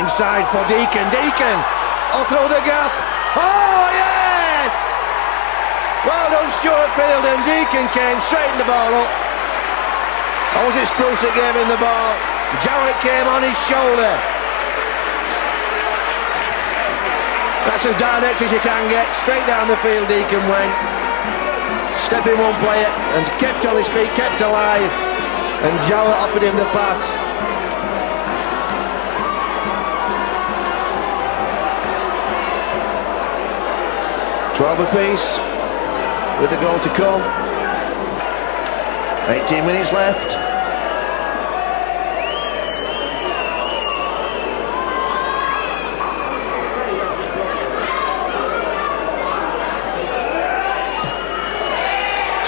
Inside for Deacon. Deacon! Oh, through the gap. Oh, yes! Well done, Stuart Field, and Deacon came straight in the ball up. Or was it Spruce that gave him the ball? Jowett came on his shoulder. That's as direct as you can get. Straight down the field Deacon went. Stepping one player and kept on his feet, kept alive. And Jowett offered him the pass. $12 apiece with the goal to come. 18 minutes left.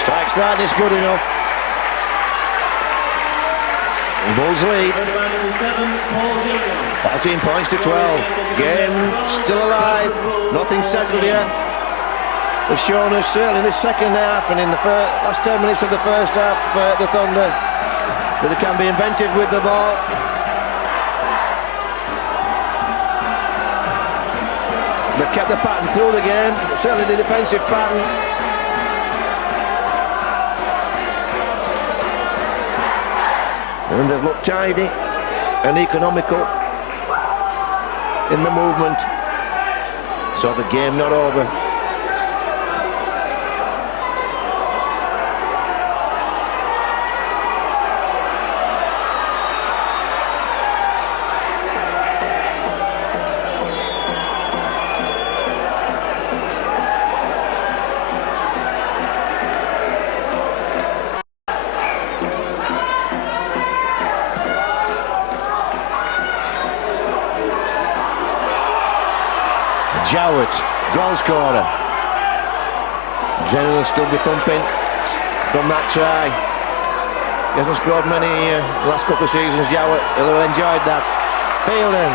Strikes that is good enough. Bulls lead. 14 points to 12. Game still alive. Nothing settled yet. They've shown us certainly in this second half and in the last 10 minutes of the first half, the Thunder, that they can be inventive with the ball. They've kept the pattern through the game, certainly the defensive pattern. And they've looked tidy and economical in the movement. So the game not over. Jowett, goal scorer. General will still be pumping from that try. He hasn't scored many last couple of seasons, Jowett. He'll have enjoyed that. Fielding.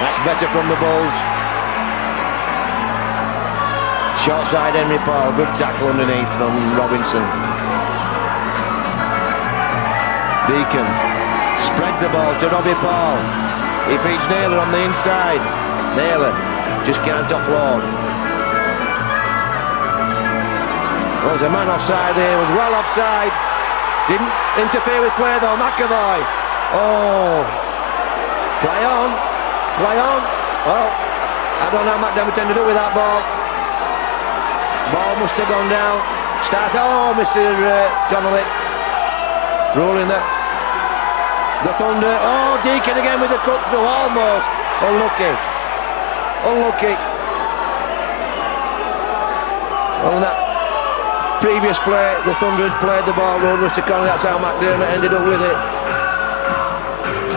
That's better from the Bulls. Short side Henry Paul, good tackle underneath from Robinson. Deacon spreads the ball to Robbie Paul. He feeds Naylor on the inside. Naylor just can't offload. Well, there's a man offside there, was well offside. Didn't interfere with play though, McAvoy. Oh, play on, play on. Well, I don't know how McDermott ended up with that ball. Ball must have gone down. Start, oh, Mr. Donnelly. Ruling that The Thunder, oh, Deacon again with the cut through, almost. Unlucky. Unlucky. Well, in that previous play, the Thunder had played the ball round Mr. Connolly, that's how McDermott ended up with it.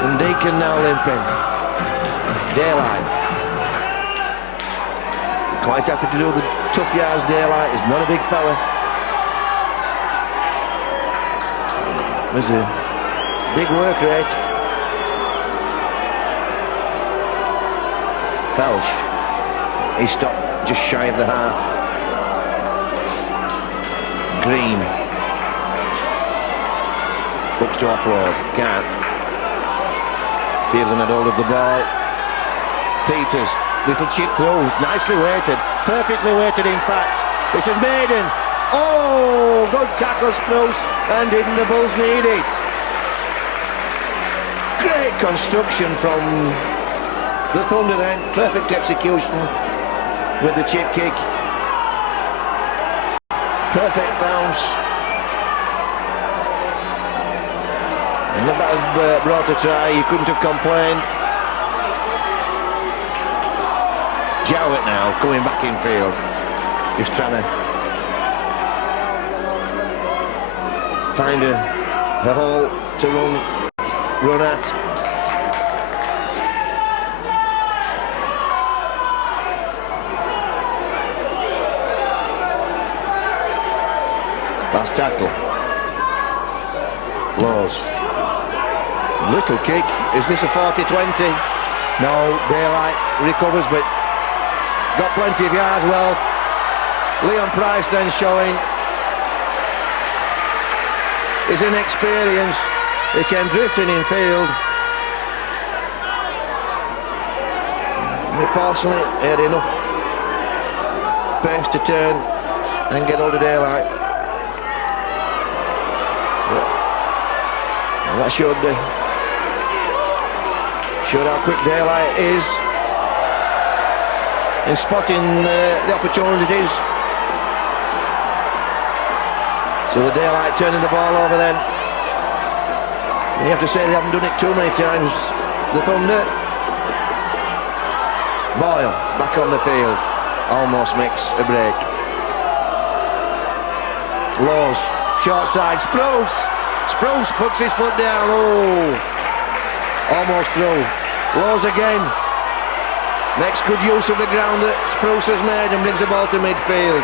And Deacon now limping. Daylight. Quite happy to do the tough yards, Daylight. He's not a big fella. There's a big work rate. Felsh. He stopped just shy of the half. Green. Looks to offload. Can't. Fielding had hold of the ball. Peters. Little chip through. Nicely weighted. Perfectly weighted, in fact. This is Maiden. Oh, good tackle, Spruce. And didn't the Bulls need it? Great construction from the Thunder then. Perfect execution with the chip kick. Perfect bounce. And if that had brought a try, you couldn't have complained. Jowett now coming back in field. Just trying to find a hole to run at. Last tackle. Laws. Little kick. Is this a 40-20? No, Daylight recovers, but got plenty of yards. Well, Leon Price then showing his inexperience. He came drifting in field. Unfortunately, he had enough pace to turn and get hold of Daylight. Well, that showed how quick Daylight is in spotting the opportunities. So the Daylight turning the ball over then. And you have to say they haven't done it too many times. The Thunder. Boyle back on the field. Almost makes a break. Laws, short side, Spruce. Spruce puts his foot down. Oh, almost through. Laws again. Makes good use of the ground that Spruce has made and brings the ball to midfield.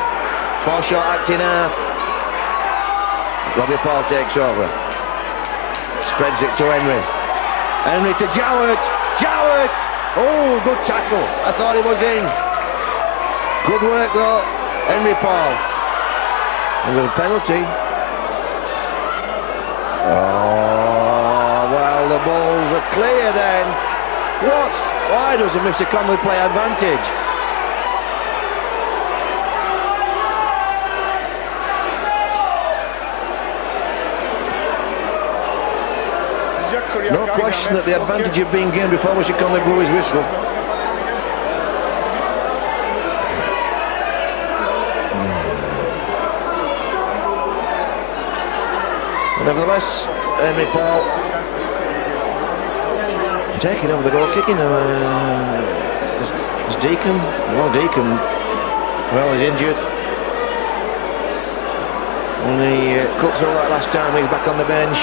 4 short acting half. Robbie Paul takes over. Spreads it to Henry. Henry to Jowett. Jowett! Oh, good tackle. I thought he was in. Good work though. Henry Paul. And with a penalty. Oh, well, the Bulls are clear then. What? Why doesn't Mr. Connolly play advantage? No question that the advantage had been gained before Mr. Connolly blew his whistle. Nevertheless, Henry Paul taking over the goal kicking. Is Deacon? Well, Deacon, well, he's injured. And he cut through that last time. He's back on the bench.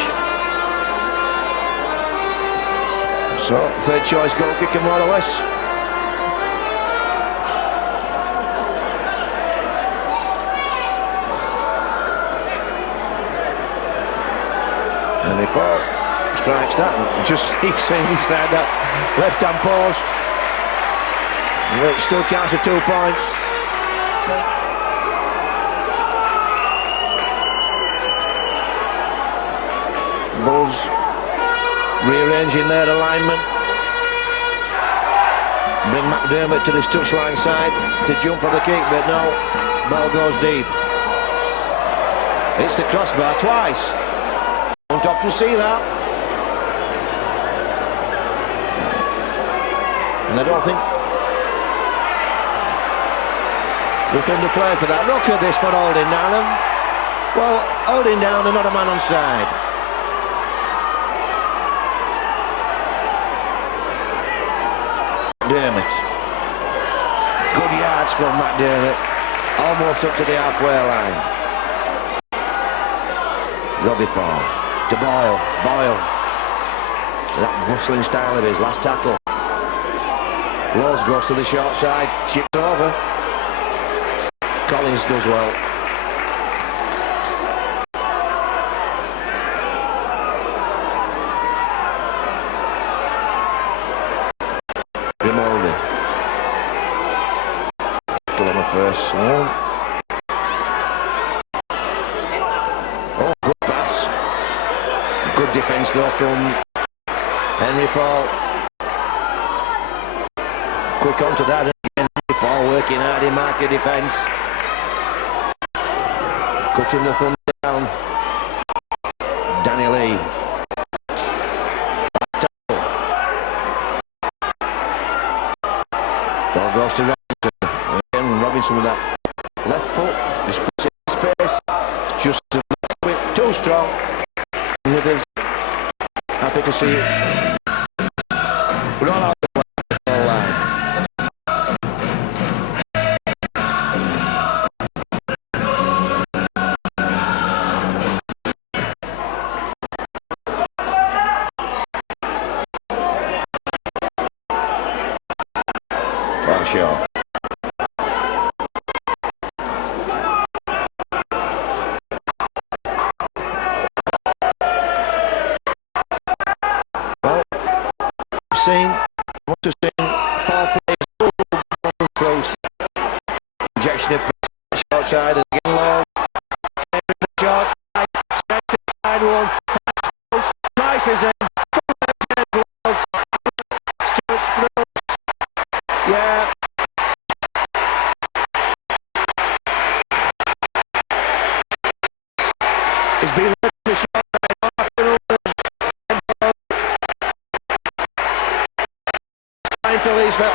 So, third choice goal kicker, more or less. Henry Paul strikes that and just sneaks in inside that left-hand post. Which still counts for 2 points. Bulls rearranging their alignment. Bring McDermott to this touchline side to jump for the kick, but no, ball goes deep. It's the crossbar twice. Don't often see that. And I don't think the Thunder play for that. Look at this for holding down. Well, holding down and not a man on side. McDermott. Good yards from McDermott. Almost up to the halfway line. Robbie Paul to Boyle. Boyle. That bustling style of his. Last tackle. Laws goes to the short side. Chipped over. Collins does well. Grimaldi. Still on the first one. Oh, good pass. Good defence though from Henry Paul. Quick onto that again. Henry Paul working hard in marker defence. Cutting the Thunder down. Danny Lee. Ball goes to Robinson. Again, Robinson with that left foot. Just puts it in space. It's just a bit too strong. With us. Happy to see it. We're all out of the line. For sure. Must have seen 4 players close. Injection of pressure short side and again Laws. The short side, straight to the side one. Pass goes, Price is in. Laws. Stuart Spruce. Yeah. He's been led to the short side. To Lisa.